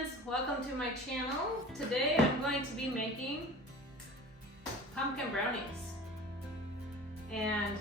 friends, welcome to my channel. Today I'm going to be making pumpkin brownies. And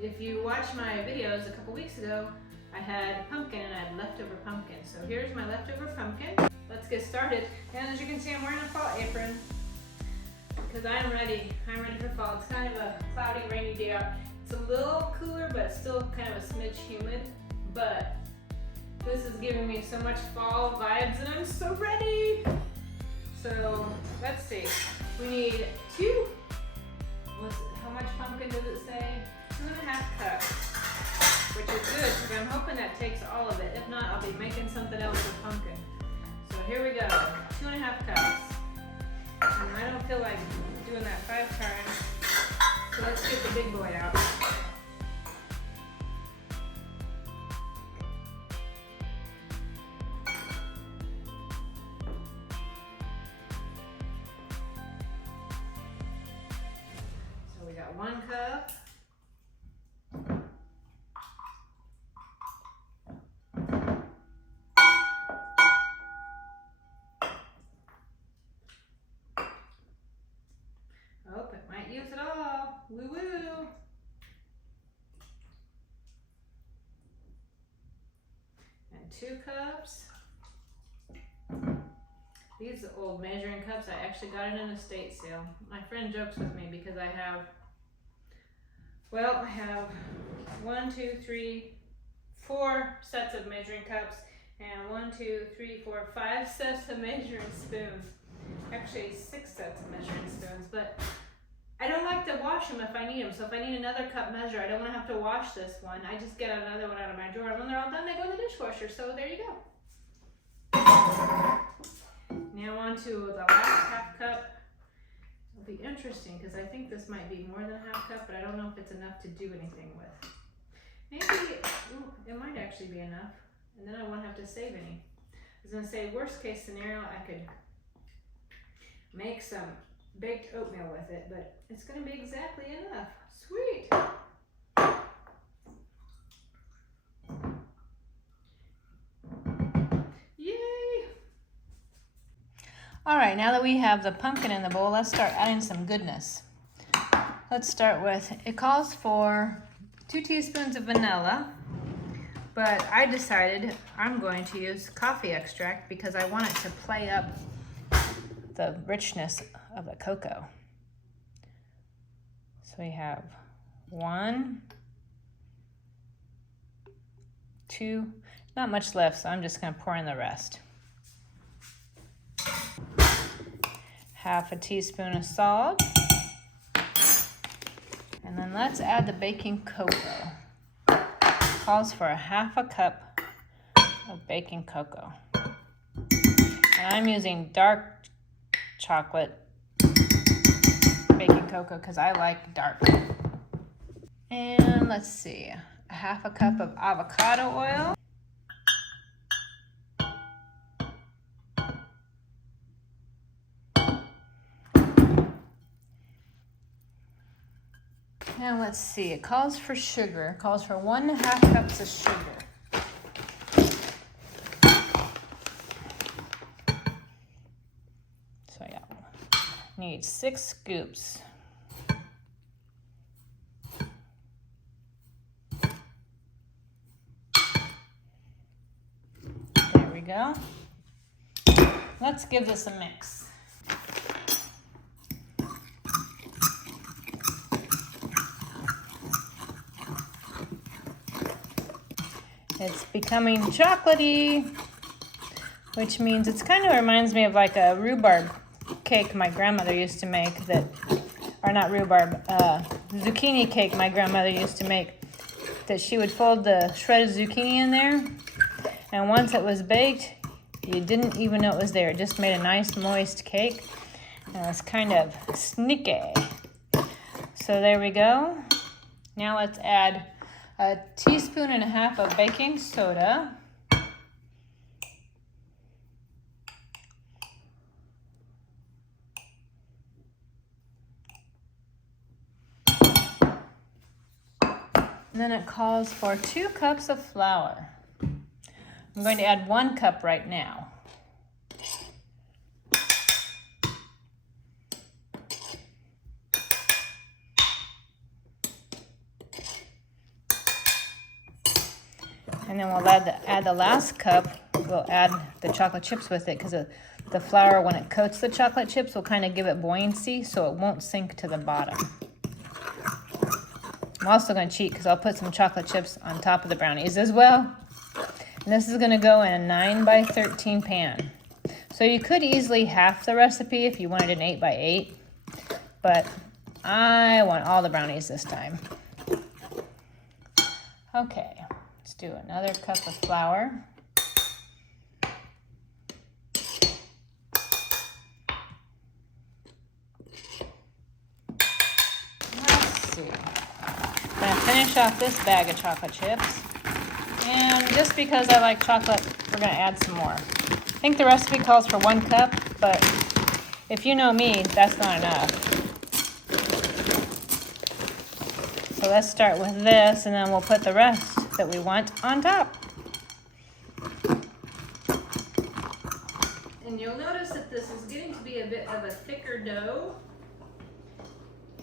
if you watched my videos a couple weeks ago, I had pumpkin and I had leftover pumpkin. So here's my leftover pumpkin. Let's get started. And as you can see, I'm wearing a fall apron because I'm ready. I'm ready for fall. It's kind of a cloudy, rainy day out. It's a little cooler, but still kind of a smidge humid. But this is giving me so much fall vibes and I'm so ready. So let's see. We need how much pumpkin does it say? 2.5 cups, which is good because I'm hoping that takes all of it. If not, I'll be making something else with pumpkin. So here we go, 2.5 cups. And I don't feel like doing that 5 times. So let's get the big boy out. So we got 1 cup. Oh, it might use it all. Woo woo. And 2 cups. These old measuring cups, I actually got in an estate sale. My friend jokes with me because I have 1, 2, 3, 4 sets of measuring cups and 1, 2, 3, 4, 5 sets of measuring spoons. Actually 6 sets of measuring spoons, but I don't like to wash them if I need them. So if I need another cup measure, I don't want to have to wash this one. I just get another one out of my drawer. And when they're all done, they go in the dishwasher. So there you go. Now on to the last half cup. It'll be interesting because I think this might be more than a half cup, but I don't know if it's enough to do anything with. Maybe, it might actually be enough. And then I won't have to save any. I was going to say, worst case scenario, I could make some baked oatmeal with it, but it's going to be exactly enough. Sweet! Yay! All right, now that we have the pumpkin in the bowl, let's start adding some goodness. Let's start with, it calls for 2 teaspoons of vanilla, but I decided I'm going to use coffee extract because I want it to play up the richness of the cocoa. So we have 1, 2, not much left, so I'm just going to pour in the rest. Half a teaspoon of salt. And then let's add the baking cocoa. Calls for a 1/2 cup of baking cocoa. And I'm using dark chocolate baking cocoa because I like dark. And let's see, a 1/2 cup of avocado oil. Now let's see, it calls for sugar. It calls for 1.5 cups of sugar. So yeah, need 6 scoops. There we go. Let's give this a mix. It's becoming chocolatey, which means it's kind of reminds me of like a rhubarb cake my grandmother used to make zucchini cake my grandmother used to make, that she would fold the shredded zucchini in there, and once it was baked, you didn't even know it was there. It just made a nice moist cake, and it was kind of sneaky. So there we go. Now let's add 1.5 teaspoons of baking soda. And then it calls for 2 cups of flour. I'm going to add 1 cup right now. And then we'll add the last cup. We'll add the chocolate chips with it because the flour, when it coats the chocolate chips, will kind of give it buoyancy so it won't sink to the bottom. I'm also going to cheat because I'll put some chocolate chips on top of the brownies as well. And this is going to go in a 9 by 13 pan. So you could easily half the recipe if you wanted an 8 by 8, but I want all the brownies this time. Okay, let's do another cup of flour. Let's see. I'm gonna finish off this bag of chocolate chips. And just because I like chocolate, we're gonna add some more. I think the recipe calls for 1 cup, but if you know me, that's not enough. So let's start with this, and then we'll put the rest that we want on top. And you'll notice that this is getting to be a bit of a thicker dough,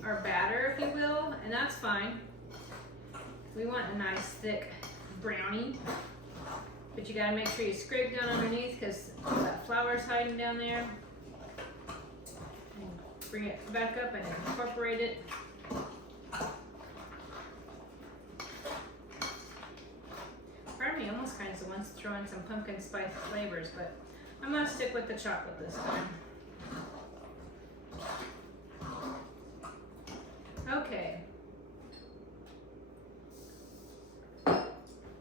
or batter, if you will, and that's fine. We want a nice thick brownie, but you gotta make sure you scrape down underneath because that flour's hiding down there. And bring it back up and incorporate it. Part of me almost kind of wants to throw in some pumpkin spice flavors, but I'm gonna stick with the chocolate this time. Okay.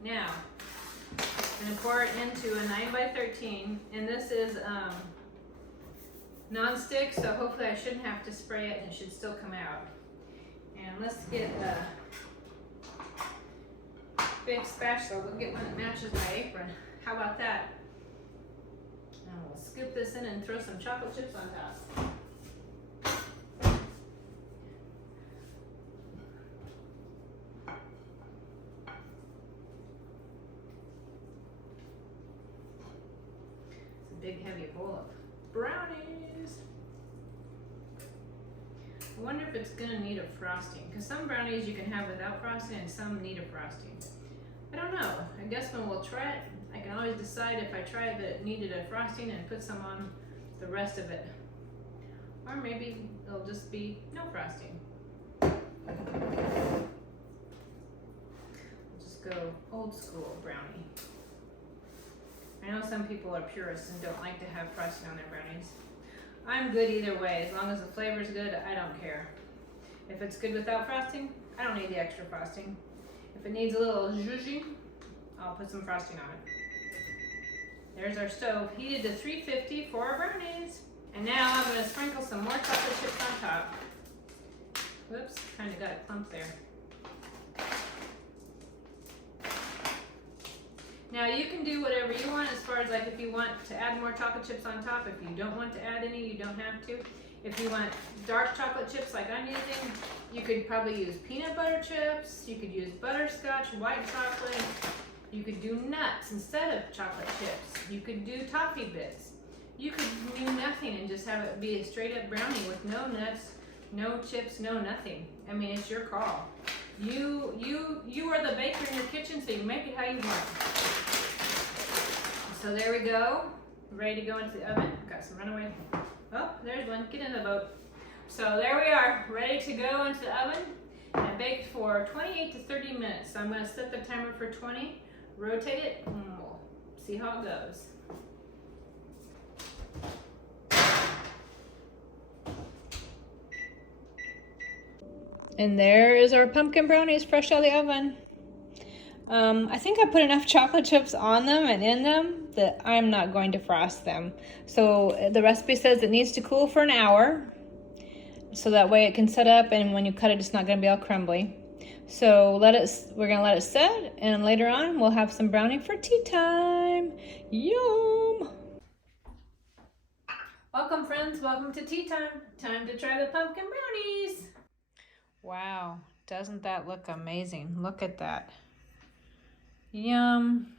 Now, I'm going to pour it into a 9 by 13, and this is non-stick, so hopefully I shouldn't have to spray it and it should still come out. And let's get a big spatula. We'll get one that matches my apron. How about that? And we'll scoop this in and throw some chocolate chips on top. Big heavy bowl of brownies. I wonder if it's gonna need a frosting, because some brownies you can have without frosting and some need a frosting. I don't know. I guess when we'll try it, I can always decide if I try it that it needed a frosting and put some on the rest of it. Or maybe it'll just be no frosting. We'll just go old school brownie. I know some people are purists and don't like to have frosting on their brownies. I'm good either way. As long as the flavor's good, I don't care. If it's good without frosting, I don't need the extra frosting. If it needs a little zhuzhing, I'll put some frosting on it. There's our stove, heated to 350 for our brownies. And now I'm going to sprinkle some more chocolate chips on top. Whoops, kind of got a clump there. Now you can do whatever you want as far as like if you want to add more chocolate chips on top. If you don't want to add any, you don't have to. If you want dark chocolate chips like I'm using, you could probably use peanut butter chips. You could use butterscotch, white chocolate. You could do nuts instead of chocolate chips. You could do toffee bits. You could do nothing and just have it be a straight up brownie with no nuts, no chips, no nothing. I mean, it's your call. You are the baker in your kitchen, so you make it how you want. So there we go, ready to go into the oven. Got some runaway. Oh, there's one. Get in the boat. So there we are, ready to go into the oven and baked for 28 to 30 minutes. So I'm going to set the timer for 20, rotate it, and we'll see how it goes. And there is our pumpkin brownies fresh out of the oven. I think I put enough chocolate chips on them and in them that I'm not going to frost them. So the recipe says it needs to cool for an hour. So that way it can set up, and when you cut it, it's not gonna be all crumbly. So we're gonna let it set, and later on we'll have some brownie for tea time. Yum! Welcome friends, welcome to tea time. Time to try the pumpkin brownies. Wow, doesn't that look amazing? Look at that. Yum.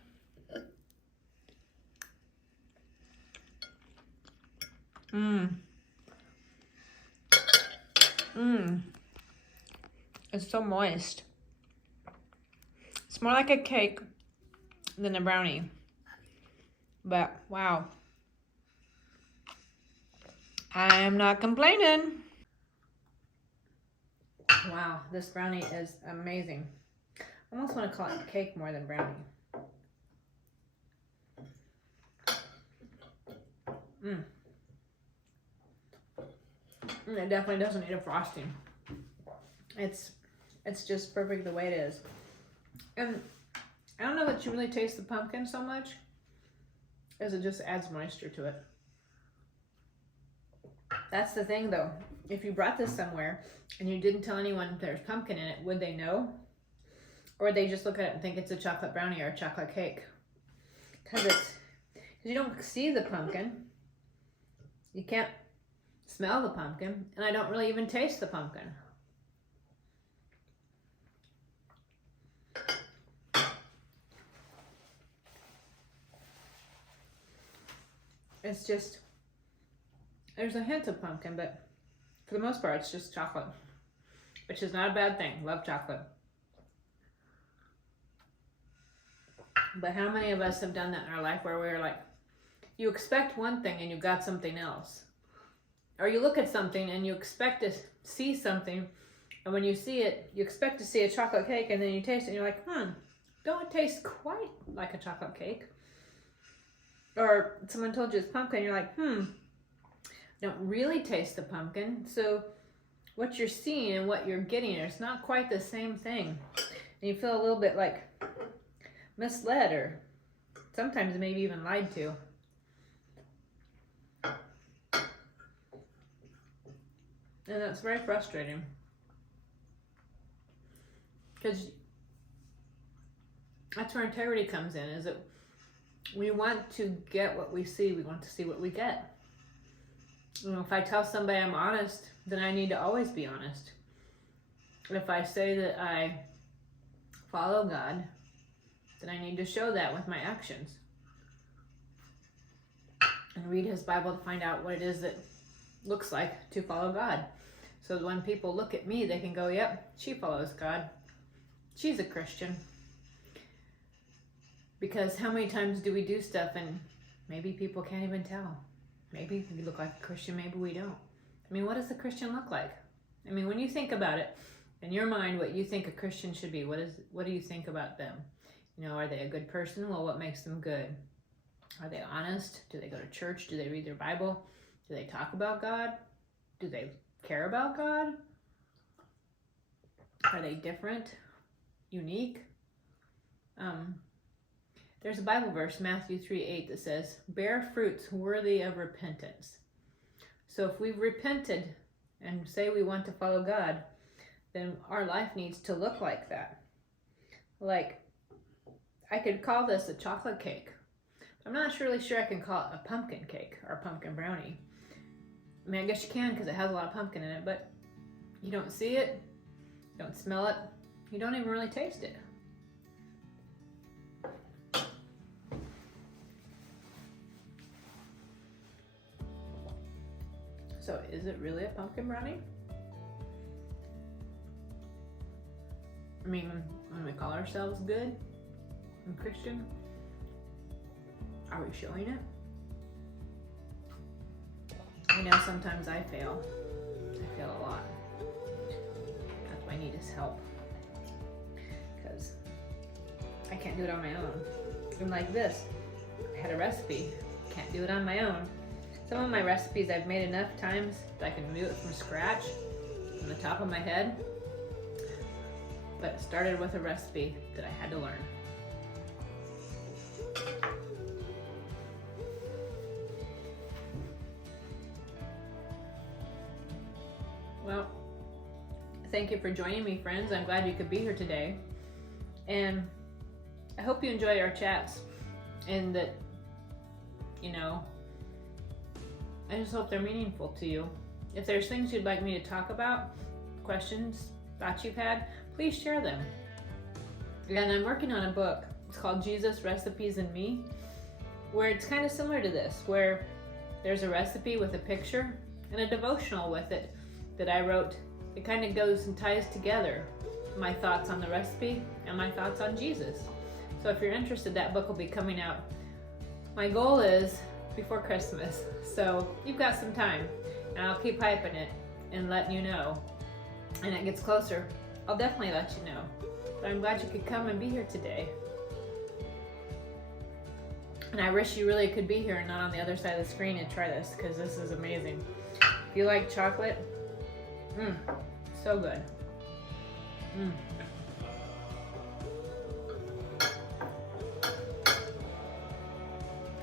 It's so moist. It's more like a cake. than a brownie. But wow, I am not complaining. Wow, this brownie is amazing. I almost want to call it cake more than brownie. It definitely doesn't need a frosting. It's just perfect the way it is. And I don't know that you really taste the pumpkin so much, as it just adds moisture to it. That's the thing though. If you brought this somewhere and you didn't tell anyone there's pumpkin in it, would they know? Or would they just look at it and think it's a chocolate brownie or a chocolate cake? Because you don't see the pumpkin. You can't smell the pumpkin, and I don't really even taste the pumpkin. It's just, there's a hint of pumpkin, but for the most part, it's just chocolate, which is not a bad thing. Love chocolate. But how many of us have done that in our life where we're like, you expect one thing and you got something else? Or you look at something and you expect to see something, and when you see it, you expect to see a chocolate cake, and then you taste it and you're like, don't it taste quite like a chocolate cake? Or someone told you it's pumpkin, you're like, don't really taste the pumpkin. So what you're seeing and what you're getting, it's not quite the same thing. And you feel a little bit like misled, or sometimes maybe even lied to. And that's very frustrating. Because that's where integrity comes in, is that we want to get what we see. We want to see what we get. You know, if I tell somebody I'm honest, then I need to always be honest. If I say that I follow God, then I need to show that with my actions. And read his Bible to find out what it is that looks like to follow God. So when people look at me, they can go, yep, she follows God. She's a Christian. Because how many times do we do stuff and maybe people can't even tell? Maybe we look like a Christian, maybe we don't. I mean, what does a Christian look like? I mean, when you think about it, in your mind, what you think a Christian should be, what do you think about them? You know, are they a good person? Well, what makes them good? Are they honest? Do they go to church? Do they read their Bible? Do they talk about God? Do they care about God? Are they different? Unique? There's a Bible verse, Matthew 3:8, that says, bear fruits worthy of repentance. So if we've repented and say we want to follow God, then our life needs to look like that. Like, I could call this a chocolate cake. I'm not really sure I can call it a pumpkin cake or a pumpkin brownie. I mean, I guess you can because it has a lot of pumpkin in it, but you don't see it, you don't smell it, you don't even really taste it. So is it really a pumpkin brownie? I mean, when we call ourselves good and Christian, are we showing it? I know sometimes I fail. I fail a lot. That's why I need his help. Because I can't do it on my own. And like this, I had a recipe. Can't do it on my own. Some of my recipes I've made enough times that I can do it from scratch, from the top of my head. But it started with a recipe that I had to learn. Well, thank you for joining me, friends. I'm glad you could be here today. And I hope you enjoy our chats, and that, you know, I just hope they're meaningful to you. If there's things you'd like me to talk about, questions, thoughts you've had, please share them. And I'm working on a book. It's called Jesus, Recipes, and Me, where it's kind of similar to this, where there's a recipe with a picture and a devotional with it that I wrote. It kind of goes and ties together my thoughts on the recipe and my thoughts on Jesus. So if you're interested, that book will be coming out. My goal is before Christmas, so you've got some time, and I'll keep hyping it and letting you know. And it gets closer, I'll definitely let you know. But I'm glad you could come and be here today. And I wish you really could be here and not on the other side of the screen and try this, because this is amazing. If you like chocolate, so good.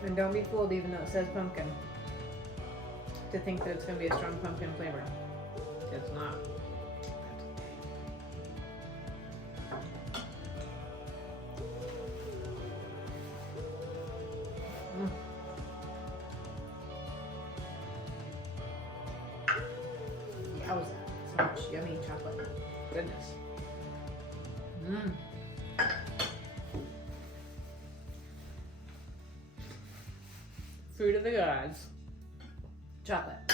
And don't be fooled, even though it says pumpkin, to think that it's going to be a strong pumpkin flavor. It's not. Yowza. So much yummy chocolate. Goodness. Fruit of the gods. Chocolate.